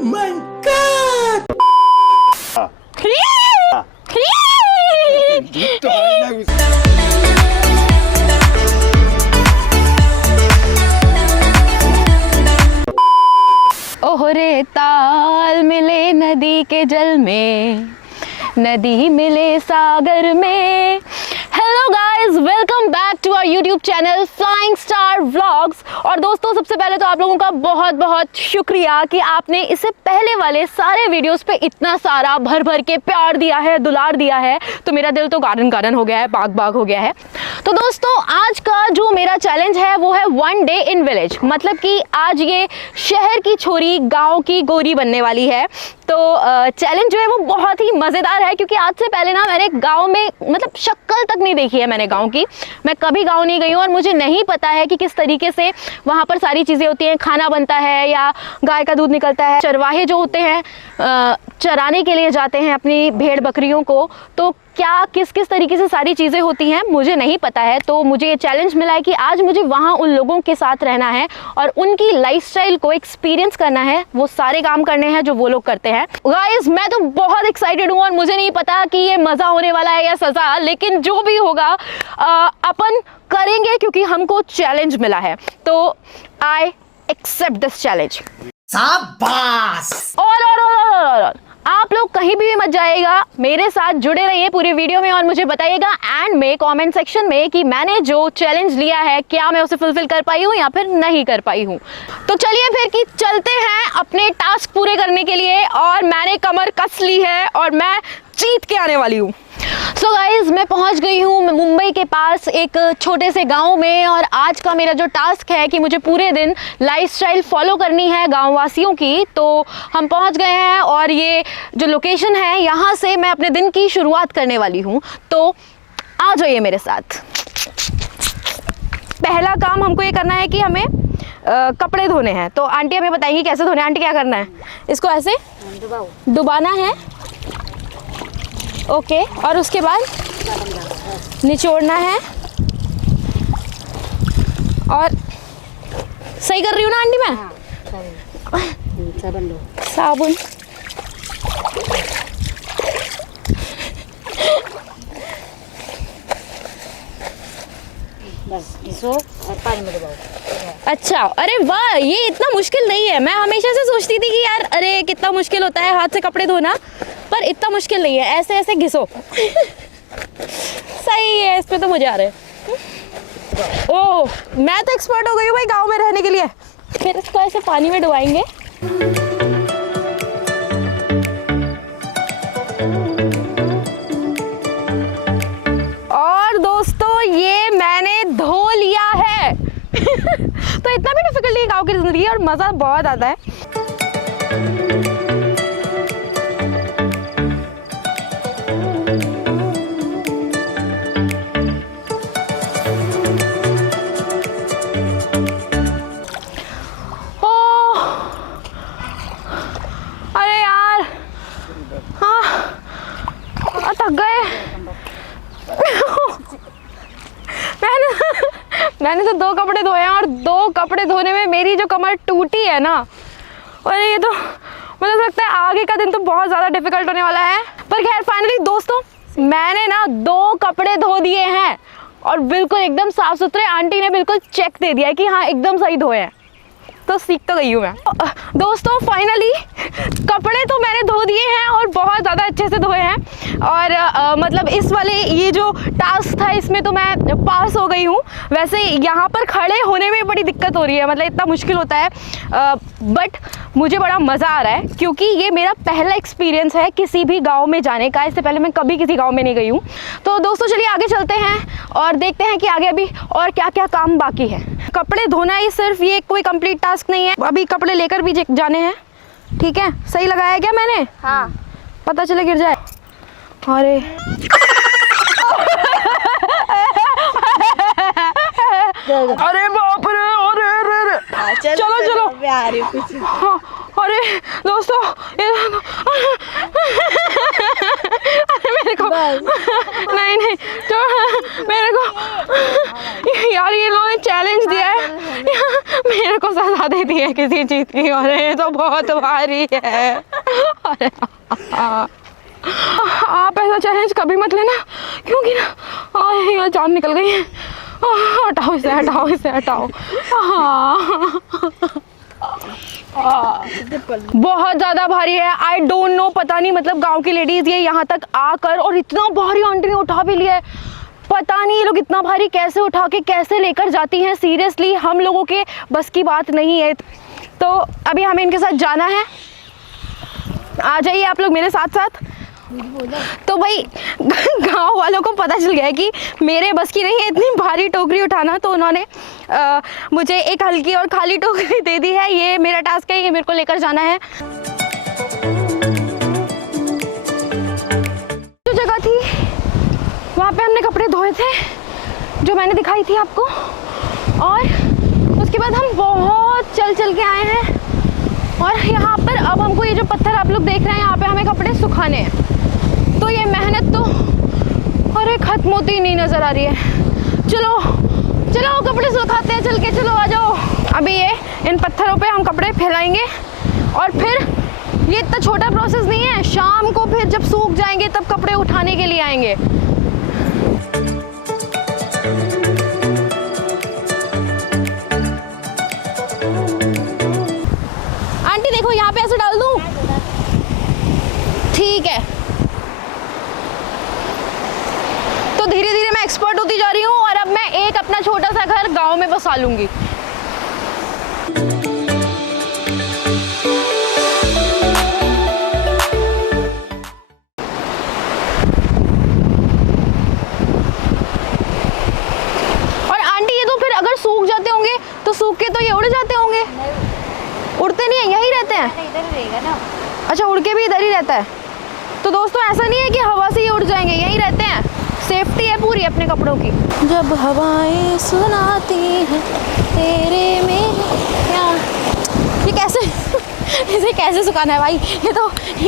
my God! ओहरे ताल मिले नदी के जल में, नदी मिले सागर में। Hello guys, welcome back to our YouTube channel flying star vlogs. और दोस्तों, सबसे पहले तो आप लोगों का बहुत बहुत शुक्रिया कि आपने इससे पहले वाले सारे वीडियोस पे इतना सारा भर भर के प्यार दिया है, दुलार दिया है। तो मेरा दिल तो गार्डन गार्डन हो गया है, बाग बाग हो गया है। तो दोस्तों, आज का जो मेरा चैलेंज है वो है 1 डे इन विलेज। मतलब कि आज ये शहर की छोरी गाँव की गोरी बनने वाली है। तो चैलेंज जो है वो बहुत ही मज़ेदार है, क्योंकि आज से पहले ना मैंने गांव में मतलब शक्ल तक नहीं देखी है मैंने गांव की। मैं कभी गांव नहीं गई हूँ और मुझे नहीं पता है कि किस तरीके से वहाँ पर सारी चीज़ें होती हैं, खाना बनता है या गाय का दूध निकलता है। चरवाहे जो होते हैं चराने के लिए जाते हैं अपनी भेड़ बकरियों को, तो क्या किस किस तरीके से सारी चीज़ें होती हैं मुझे नहीं पता है। तो मुझे ये चैलेंज मिला है कि आज मुझे वहाँ उन लोगों के साथ रहना है और उनकी लाइफस्टाइल को एक्सपीरियंस करना है, वो सारे काम करने हैं जो वो लोग करते हैं। गाइस, मैं तो बहुत एक्साइटेड हूँ और मुझे नहीं पता कि ये मज़ा होने वाला है या सज़ा, लेकिन जो भी होगा अपन करेंगे, क्योंकि हमको चैलेंज मिला है। तो आई एक्सेप्ट दिस चैलेंज। शाबाश! और आप लोग कहीं भी मत जाइएगा, मेरे साथ जुड़े रहिए पूरी वीडियो में और मुझे बताइएगा एंड में कमेंट सेक्शन में कि मैंने जो चैलेंज लिया है क्या मैं उसे फुलफिल कर पाई हूँ या फिर नहीं कर पाई हूँ। तो चलिए फिर कि चलते हैं अपने टास्क पूरे करने के लिए। और मैंने कमर कस ली है और मैं जीत के आने वाली हूँ। सो गाइज, मैं पहुंच गई हूँ मुंबई के पास एक छोटे से गांव में। और आज का मेरा जो टास्क है कि मुझे पूरे दिन लाइफस्टाइल फॉलो करनी है गांव वासियों की। तो हम पहुंच गए हैं और ये जो लोकेशन है यहाँ से मैं अपने दिन की शुरुआत करने वाली हूँ। तो आ जाइए मेरे साथ। पहला काम हमको ये करना है कि हमें कपड़े धोने हैं। तो आंटी हमें बताएंगी कैसे धोने। आंटी, क्या करना है? इसको ऐसे डुबाना है, ओके। और उसके बाद निचोड़ना है। और सही कर रही हूँ ना आंटी मैं? साबुन। बस घिसो और पानी में डुबाओ। अच्छा, अरे वाह, ये इतना मुश्किल नहीं है। मैं हमेशा से सोचती थी कि यार अरे कितना मुश्किल होता है हाथ से कपड़े धोना, पर इतना मुश्किल नहीं है। ऐसे ऐसे घिसो। सही है, इस पे तो मुझे आ रहा है। ओह, मैं तो एक्सपर्ट हो गई हूँ भाई गांव में रहने के लिए। फिर इसको ऐसे पानी में डुबाएंगे। और दोस्तों, ये मैंने धो लिया है। तो इतना भी डिफिकल्ट नहीं है गाँव की जिंदगी, और मज़ा बहुत आता है। अरे यार, हाँ, थक गए। मैंने तो 2 कपड़े धोए हैं और 2 कपड़े धोने में मेरी जो कमर टूटी है ना, और ये तो मुझे लगता है आगे का दिन तो बहुत ज़्यादा डिफिकल्ट होने वाला है। पर खैर, फाइनली दोस्तों, मैंने ना 2 कपड़े धो दिए हैं और बिल्कुल एकदम साफ़ सुथरे। आंटी ने बिल्कुल चेक दे दिया है कि हाँ एकदम सही धोए हैं। तो सीख तो गई हूँ मैं। दोस्तों, फाइनली कपड़े तो मैंने धो दिए हैं और बहुत ज़्यादा अच्छे से धोए हैं। और मतलब इस वाले ये जो टास्क था इसमें तो मैं पास हो गई हूँ। वैसे यहाँ पर खड़े होने में बड़ी दिक्कत हो रही है, मतलब इतना मुश्किल होता है। बट मुझे बड़ा मज़ा आ रहा है, क्योंकि ये मेरा पहला एक्सपीरियंस है किसी भी गाँव में जाने का। इससे पहले मैं कभी किसी गाँव में नहीं गई हूँ। तो दोस्तों, चलिए आगे चलते हैं और देखते हैं कि आगे अभी और क्या क्या काम बाकी है। कपड़े धोना ही सिर्फ ये कोई कंप्लीट टास्क नहीं है, अभी कपड़े लेकर भी जाने हैं। ठीक है, सही लगाया क्या मैंने? हाँ। पता चले गिर जाए। अरे अरे बाप रे, अरे अरे, चलो चलो। आ रही कुछ। हाँ, अरे दोस्तों अरे मेरे को नहीं तो मेरे को यार ये लोगों ने चैलेंज दिया है, मेरे को सजा दे दी है किसी चीज़ की। अरे ये तो बहुत भारी है। अरे आप ऐसा चैलेंज कभी मत लेना, क्योंकि ना यार जान निकल गई है। हटाओ इसे, हटाओ इसे, हटाओ। बहुत ज़्यादा भारी है। आई डोंट नो, पता नहीं मतलब गांव की लेडीज़ ये यहाँ तक आकर और इतना भारी आंटी ने उठा भी लिया है। पता नहीं ये लोग इतना भारी कैसे उठा के कैसे लेकर जाती हैं। सीरियसली हम लोगों के बस की बात नहीं है। तो अभी हमें इनके साथ जाना है। आ जाइए आप लोग मेरे साथ साथ। तो भाई गांव वालों को पता चल गया है कि मेरे बस की नहीं है इतनी भारी टोकरी उठाना, तो उन्होंने मुझे एक हल्की और खाली टोकरी दे दी है। ये मेरा टास्क है, ये मेरे को लेकर जाना है। जो जगह थी वहाँ पे हमने कपड़े धोए थे, जो मैंने दिखाई थी आपको, और उसके बाद हम बहुत चल चल के आए हैं। और यहाँ पर अब हमको ये जो पत्थर आप लोग देख रहे हैं, यहाँ पे हमें कपड़े सुखाने हैं। तो ये मेहनत तो अरे खत्म होती ही नहीं नज़र आ रही है। चलो चलो कपड़े सुखाते हैं चल के, चलो आ जाओ। अभी ये इन पत्थरों पे हम कपड़े फैलाएंगे और फिर ये इतना छोटा प्रोसेस नहीं है। शाम को फिर जब सूख जाएंगे तब कपड़े उठाने के लिए आएंगे। आंटी देखो यहाँ पे ऐसे डाल दूँ, ठीक है। तो धीरे धीरे मैं एक्सपर्ट होती जा रही हूँ और अब मैं एक अपना छोटा सा घर गांव में बसा लूंगी। और आंटी ये तो फिर अगर सूख जाते होंगे तो सूख के तो ये उड़ जाते होंगे? उड़ते नहीं है, यही रहते हैं? इधर ही रहेगा ना। अच्छा, उड़ के भी इधर ही रहता है। तो दोस्तों ऐसा नहीं है कि हवा से ये उड़ जाएंगे, यहीं रहते हैं। सेफ्टी है पूरी अपने कपड़ों की। जब हवाएं सुनाती हैं तेरे में क्या, ये कैसे इसे कैसे सुखाना है भाई? ये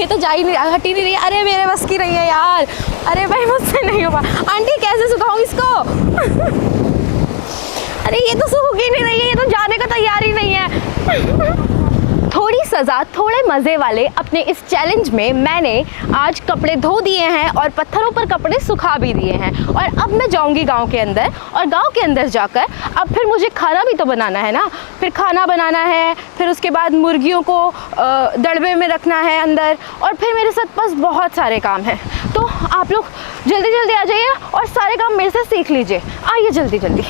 तो जा ही नहीं, हट ही नहीं रही। अरे मेरे बस की नहीं है यार। अरे भाई मुझसे नहीं होगा। आंटी कैसे सुखाऊं इसको? अरे ये तो सूख ही नहीं रही है, ये तो जाने का तैयार ही नहीं है। थोड़ी सज़ा थोड़े मज़े वाले अपने इस चैलेंज में मैंने आज कपड़े धो दिए हैं और पत्थरों पर कपड़े सुखा भी दिए हैं। और अब मैं जाऊंगी गांव के अंदर, और गांव के अंदर जाकर अब फिर मुझे खाना भी तो बनाना है ना। फिर खाना बनाना है, फिर उसके बाद मुर्गियों को दड़बे में रखना है अंदर, और फिर मेरे साथ बस बहुत सारे काम हैं। तो आप लोग जल्दी जल्दी आ जाइए और सारे काम मेरे से सीख लीजिए। आइए जल्दी जल्दी।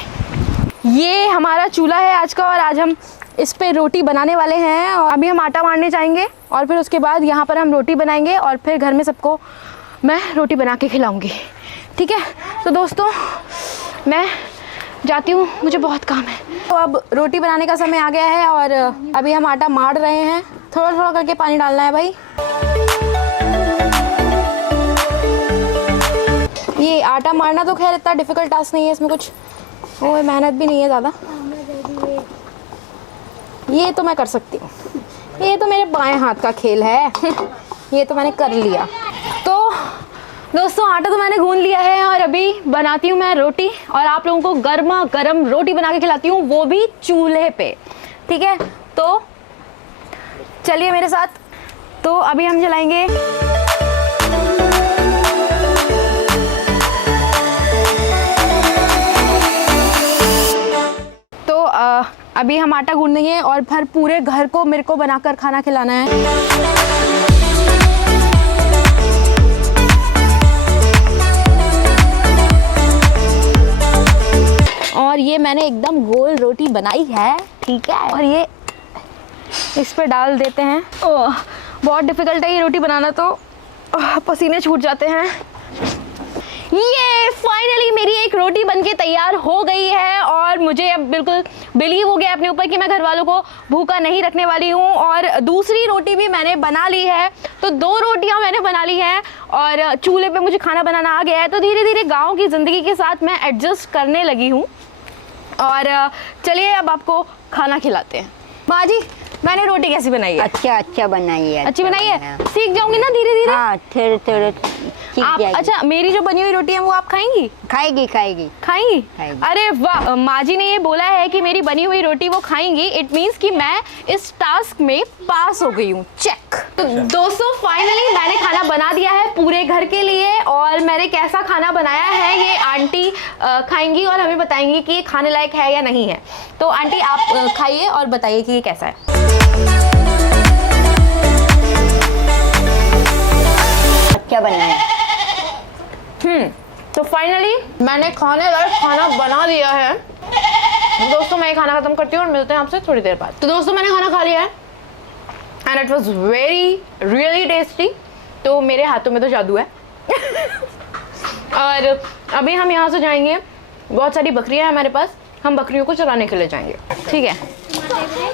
ये हमारा चूल्हा है आज का, और आज हम इस पे रोटी बनाने वाले हैं। और अभी हम आटा मारने जाएंगे और फिर उसके बाद यहाँ पर हम रोटी बनाएंगे और फिर घर में सबको मैं रोटी बना के खिलाऊंगी, ठीक है? तो दोस्तों मैं जाती हूँ, मुझे बहुत काम है। तो अब रोटी बनाने का समय आ गया है और अभी हम आटा मार रहे हैं। थोड़ा थोड़ा करके पानी डालना है भाई। ये आटा मारना तो खैर इतना डिफ़िकल्ट टास्क नहीं है, इसमें कुछ वो मेहनत भी नहीं है ज़्यादा। ये तो मैं कर सकती हूँ, ये तो मेरे बाएं हाथ का खेल है। ये तो मैंने कर लिया। तो दोस्तों आटा तो मैंने गूंद लिया है और अभी बनाती हूँ मैं रोटी, और आप लोगों को गर्मा गर्म रोटी बना के खिलाती हूँ, वो भी चूल्हे पे, ठीक है? तो चलिए मेरे साथ। तो अभी हम जलाएंगे अभी हम आटा गूंदेंगे और फिर पूरे घर को मेरे को बनाकर खाना खिलाना है। और ये मैंने एकदम गोल रोटी बनाई है, ठीक है? और ये इस पे डाल देते हैं। ओह बहुत डिफ़िकल्ट है ये रोटी बनाना, तो पसीने छूट जाते हैं। ये फाइनली मेरी एक रोटी बनके तैयार हो गई है और मुझे अब बिल्कुल बिलीव हो गया अपने ऊपर कि मैं घर वालों को भूखा नहीं रखने वाली हूँ। और दूसरी रोटी भी मैंने बना ली है, तो 2 रोटियाँ मैंने बना ली हैं और चूल्हे पे मुझे खाना बनाना आ गया है। तो धीरे धीरे गांव की ज़िंदगी के साथ मैं एडजस्ट करने लगी हूँ। और चलिए अब आपको खाना खिलाते हैं। माँ जी मैंने रोटी कैसी बनाई है? अच्छा बनाई है। अच्छी बनाई है? सीख जाऊंगी ना धीरे धीरे। हाँ थोड़े थोड़े सीख आप जाएगी। अच्छा, मेरी जो बनी हुई रोटी है वो आप खाएंगी? खाएगी। खाएंगी? खाएगी। अरे वाह, माँ जी ने ये बोला है कि मेरी बनी हुई रोटी वो खाएंगी। इट मीन्स कि मैं इस टास्क में पास हो गई हूँ। चेक। तो दोस्तों फाइनली मैंने खाना बना दिया है पूरे घर के लिए, और मैंने कैसा खाना बनाया है ये आंटी खाएंगी और हमें बताएंगी कि ये खाने लायक है या नहीं है। तो आंटी आप खाइए और बताइए कि ये कैसा है। क्या बनाया? तो फाइनली मैंने खाने लायक खाना बना दिया है। दोस्तों मैं ये खाना खत्म करती हूँ और मिलते हैं आपसे थोड़ी देर बाद। तो दोस्तों मैंने खाना खा लिया है and it was very really tasty. तो मेरे हाथों में तो जादू है। और अभी हम यहाँ से जाएंगे, बहुत सारी बकरियां हैं हमारे पास, हम बकरियों को चराने के लिए जाएंगे, ठीक है।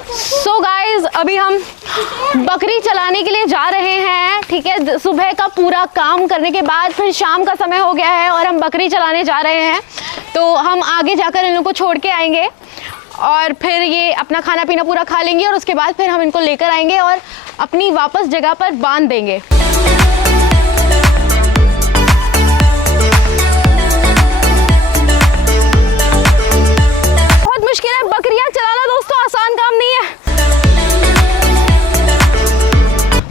सो गाइज अभी हम बकरी चलाने के लिए जा रहे हैं, ठीक है। सुबह का पूरा काम करने के बाद फिर शाम का समय हो गया है और हम बकरी चलाने जा रहे हैं। तो हम आगे जाकर इन लोगों को छोड़ के आएंगे और फिर ये अपना खाना पीना पूरा खा लेंगे और उसके बाद फिर हम इनको लेकर आएंगे और अपनी वापस जगह पर बांध देंगे। बहुत मुश्किल है बकरियां चलाना दोस्तों, आसान काम नहीं है।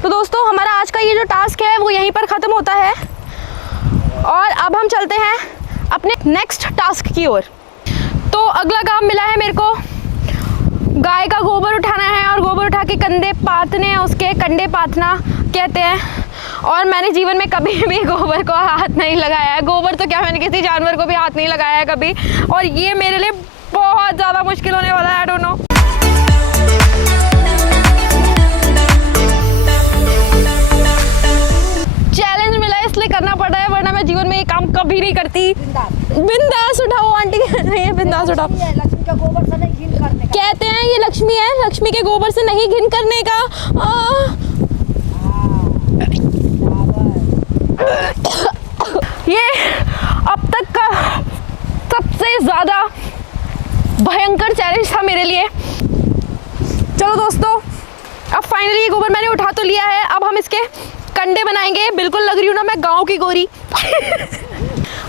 तो दोस्तों हमारा आज का ये जो टास्क है वो यहीं पर ख़त्म होता है और अब हम चलते हैं अपने नेक्स्ट टास्क की ओर। तो अगला काम मिला है मेरे को, गाय का गोबर उठाना है और गोबर उठा के कंधे पाथने हैं, उसके कंडे पाथना कहते हैं। और मैंने जीवन में कभी भी गोबर को हाथ नहीं लगाया है। गोबर तो क्या, मैंने किसी जानवर को भी हाथ नहीं लगाया है कभी, और ये मेरे लिए बहुत ज़्यादा मुश्किल होने वाला है। I don't know. चैलेंज मिला है इसलिए करना पड़ रहा है, वरना मैं जीवन में ये काम कभी नहीं करती। बिंदास उठाओ आंटी, ये बिंदास उठाओ। लक्ष्मी का गोबर से नहीं घिन करने का कहते हैं ये लक्ष्मी है, लक्ष्मी के गोबर से नहीं घिन करने का। ये अब तक का सबसे ज्यादा भयंकर चैलेंज था मेरे लिए। चलो दोस्तों, अब फाइनली ये गोबर मैंने उठा तो लिया है, अब हम इसके कंडे बनाएंगे। बिल्कुल लग रही हूँ ना मैं गांव की गोरी।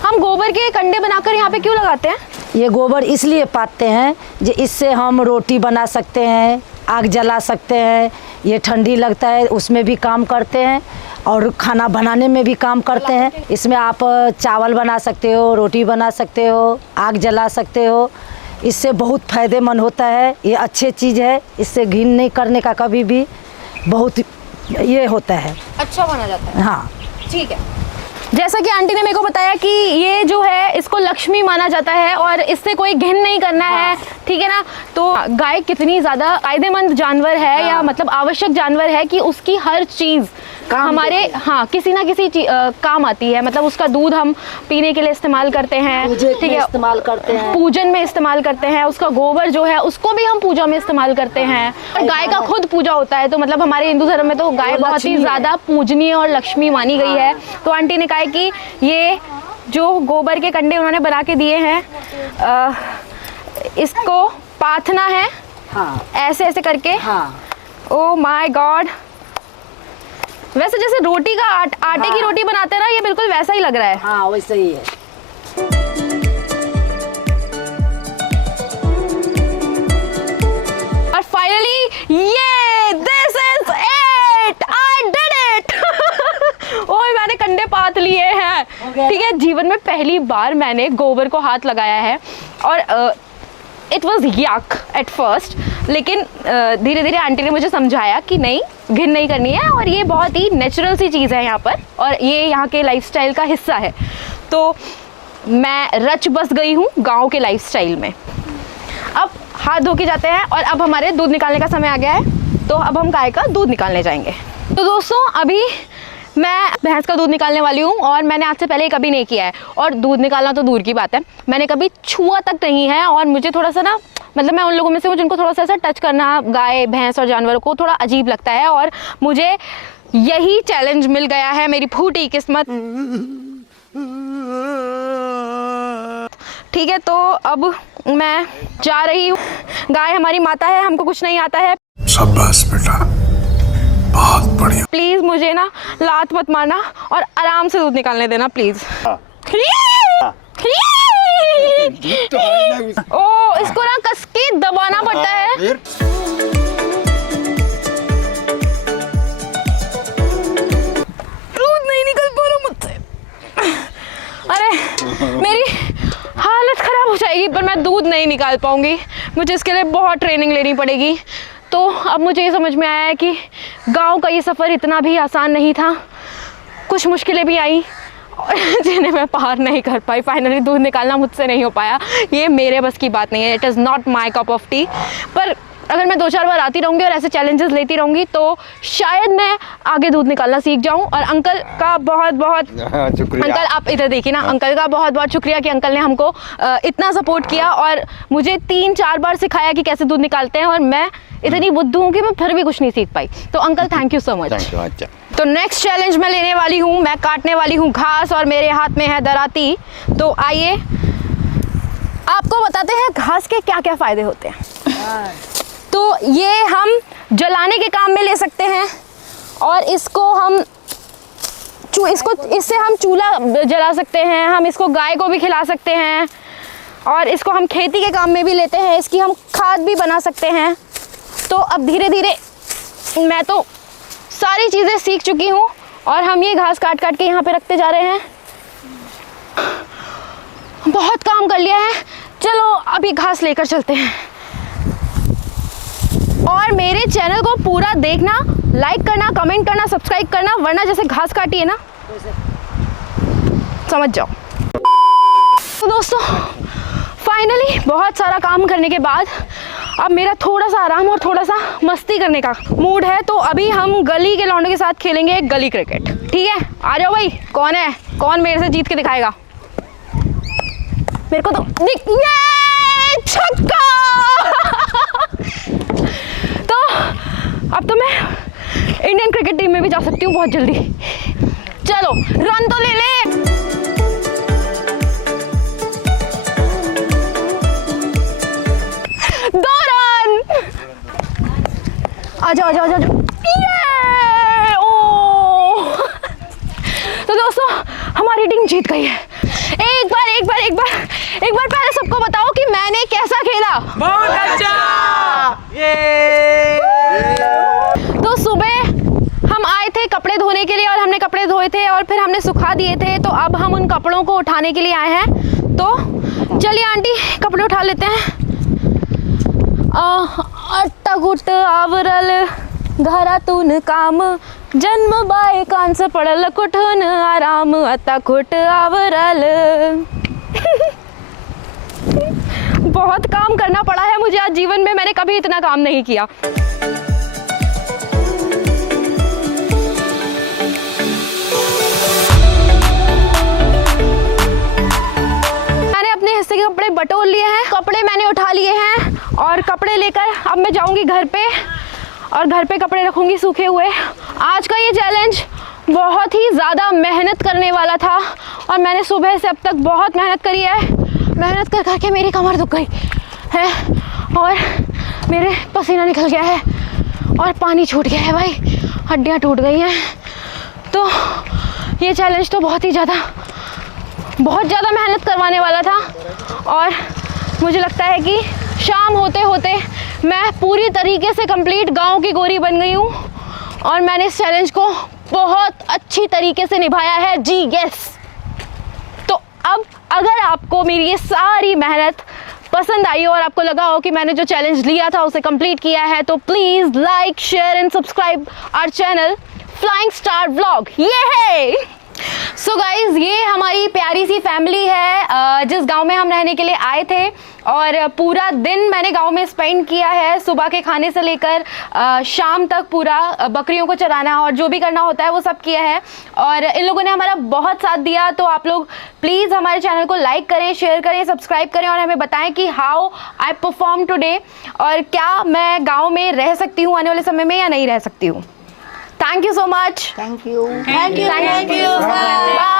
हम गोबर के कंडे बनाकर यहाँ पे क्यों लगाते हैं? ये गोबर इसलिए पाते हैं जो इससे हम रोटी बना सकते हैं, आग जला सकते हैं। ये ठंडी लगता है उसमें भी काम करते हैं और खाना बनाने में भी काम करते हैं। इसमें आप चावल बना सकते हो, रोटी बना सकते हो, आग जला सकते हो। इससे बहुत फ़ायदेमंद होता है, ये अच्छी चीज़ है। इससे घिन नहीं करने का कभी भी बहुत ये होता है, अच्छा माना जाता है। हाँ ठीक है। जैसा कि आंटी ने मेरे को बताया कि ये जो है इसको लक्ष्मी माना जाता है और इससे कोई घिन नहीं करना है, ठीक है ना। तो गाय कितनी ज़्यादा फायदेमंद जानवर है, या मतलब आवश्यक जानवर है कि उसकी हर चीज़ हमारे किसी ना किसी काम आती है। मतलब उसका दूध हम पीने के लिए इस्तेमाल करते हैं, ठीक है, इस्तेमाल करते हैं, पूजन में इस्तेमाल करते हैं। उसका गोबर जो है उसको भी हम पूजा में इस्तेमाल करते हैं। और गाय का खुद पूजा होता है। तो मतलब हमारे हिंदू धर्म में तो गाय बहुत ही ज़्यादा पूजनीय और लक्ष्मी मानी गई है। तो आंटी ने कहा कि ये जो गोबर के कंडे उन्होंने बना के दिए हैं, इसको पाथना है ऐसे ऐसे करके। ओह माय गॉड, वैसे जैसे रोटी का आटे की रोटी बनाते हैं ना, ये बिल्कुल वैसा ही लग रहा है। हाँ वैसे ही है। और फाइनली ये this is it, I did it. Oh मैंने कंडे पात लिए हैं, ठीक है। जीवन में पहली बार मैंने गोबर को हाथ लगाया है और इट वॉज यक एट फर्स्ट, लेकिन धीरे धीरे आंटी ने मुझे समझाया कि नहीं, घिन नहीं करनी है और ये बहुत ही नेचुरल सी चीज़ है यहाँ पर और ये यहाँ के लाइफस्टाइल का हिस्सा है। तो मैं रच बस गई हूँ गांव के लाइफस्टाइल में। अब हाथ धो के जाते हैं और अब हमारे दूध निकालने का समय आ गया है। तो अब हम गाय का दूध निकालने जाएंगे। तो दोस्तों अभी मैं भैंस का दूध निकालने वाली हूँ और मैंने आज से पहले कभी नहीं किया है। और दूध निकालना तो दूर की बात है, मैंने कभी छुआ तक नहीं है। और मुझे थोड़ा सा ना, मतलब मैं उन लोगों में से हूँ जिनको थोड़ा सा ऐसा टच करना गाय भैंस और जानवरों को थोड़ा अजीब लगता है। और मुझे यही चैलेंज मिल गया है, मेरी फूटी किस्मत। ठीक है, तो अब मैं जा रही हूँ। गाय हमारी माता है, हमको कुछ नहीं आता है। शाबाश बेटा, बहुत बढ़िया। प्लीज मुझे ना लात मत मारना और आराम से दूध निकालने देना प्लीज। ओ, इसको ना कस के दबाना पड़ता है। दूध नहीं निकल पा रहा मुझसे। अरे मेरी हालत खराब हो जाएगी, पर मैं दूध नहीं निकाल पाऊंगी। मुझे इसके लिए बहुत ट्रेनिंग लेनी पड़ेगी। तो अब मुझे ये समझ में आया है कि गांव का ये सफ़र इतना भी आसान नहीं था, कुछ मुश्किलें भी आई जिन्हें मैं पार नहीं कर पाई। फाइनली दूध निकालना मुझसे नहीं हो पाया, ये मेरे बस की बात नहीं है। It is not my cup of T. पर अगर मैं 2-4 बार आती रहूँगी और ऐसे चैलेंजेस लेती रहूँगी तो शायद मैं आगे दूध निकालना सीख जाऊँ। और अंकल का बहुत बहुत अंकल, आप इधर देखिए ना, अंकल का बहुत बहुत शुक्रिया कि अंकल ने हमको इतना सपोर्ट किया और मुझे 3-4 बार सिखाया कि कैसे दूध निकालते हैं। और मैं इतनी बुद्धू हूँ कि मैं फिर भी कुछ नहीं सीख पाई। तो uncle thank you so much. तो नेक्स्ट चैलेंज मैं लेने वाली हूँ, मैं काटने वाली हूँ घास और मेरे हाथ में है दराती। तो आइए आपको बताते हैं घास के क्या क्या फ़ायदे होते हैं। तो ये हम जलाने के काम में ले सकते हैं और इससे हम चूल्हा जला सकते हैं, हम इसको गाय को भी खिला सकते हैं और इसको हम खेती के काम में भी लेते हैं, इसकी हम खाद भी बना सकते हैं। तो अब धीरे धीरे मैं तो सारी चीज़ें सीख चुकी हूँ और हम ये घास काट काट के यहाँ पे रखते जा रहे हैं। बहुत काम कर लिया है, चलो अभी घास लेकर चलते हैं। और मेरे चैनल को पूरा देखना, लाइक करना, कमेंट करना, सब्सक्राइब करना, वरना जैसे घास काटी है ना समझ जाओ। तो दोस्तों फाइनली बहुत सारा काम करने के बाद अब मेरा थोड़ा सा आराम और थोड़ा सा मस्ती करने का मूड है। तो अभी हम गली के लौंडों के साथ खेलेंगे गली क्रिकेट, ठीक है? आ जाओ भाई, कौन है, कौन मेरे से जीत के दिखाएगा? मेरे को तो ये छक्का। तो अब तो मैं इंडियन क्रिकेट टीम में भी जा सकती हूँ बहुत जल्दी। चलो रन तो ले ले। आजाओ आजाओ आजाओ। ये ओ तो दोस्तों हमारी टीम जीत गई है। एक बार पहले सबको बताओ कि मैंने कैसा खेला। बहुत अच्छा। तो सुबह हम आए थे कपड़े धोने के लिए और हमने कपड़े धोए थे और फिर हमने सुखा दिए थे। तो अब हम उन कपड़ों को उठाने के लिए आए हैं। तो चलिए आंटी कपड़े उठा लेते हैं। अट्टागुट आवरल घरातून काम, जन्म बाय कांस पडल कुठून आराम, अट्टागुट आवरल। बहुत काम करना पड़ा है मुझे आज जीवन में, मैंने कभी इतना काम नहीं किया। मैंने अपने हिस्से के कपड़े बटोर लिए हैं, कपड़े मैंने उठा लिए हैं और कपड़े लेकर अब मैं जाऊंगी घर पे और घर पे कपड़े रखूंगी सूखे हुए। आज का ये चैलेंज बहुत ही ज़्यादा मेहनत करने वाला था और मैंने सुबह से अब तक बहुत मेहनत करी है। मेहनत कर करके मेरी कमर दुख गई है और मेरे पसीना निकल गया है और पानी छूट गया है भाई, हड्डियाँ टूट गई हैं। तो ये चैलेंज तो बहुत ज़्यादा मेहनत करवाने वाला था और मुझे लगता है कि शाम होते होते मैं पूरी तरीके से कंप्लीट गांव की गोरी बन गई हूँ और मैंने इस चैलेंज को बहुत अच्छी तरीके से निभाया है जी, यस। तो अब अगर आपको मेरी ये सारी मेहनत पसंद आई और आपको लगा हो कि मैंने जो चैलेंज लिया था उसे कंप्लीट किया है तो please like, share and subscribe our channel flying star vlog. ये है सो गाइज़, ये हमारी प्यारी सी फैमिली है जिस गांव में हम रहने के लिए आए थे और पूरा दिन मैंने गांव में स्पेंड किया है। सुबह के खाने से लेकर शाम तक पूरा बकरियों को चराना और जो भी करना होता है वो सब किया है और इन लोगों ने हमारा बहुत साथ दिया। तो आप लोग प्लीज़ हमारे चैनल को लाइक करें, शेयर करें, सब्सक्राइब करें और हमें बताएं कि हाउ आई परफॉर्म टुडे और क्या मैं गाँव में रह सकती हूँ आने वाले समय में या नहीं रह सकती हूँ। Thank you so much. Thank you. Thank you. Bye.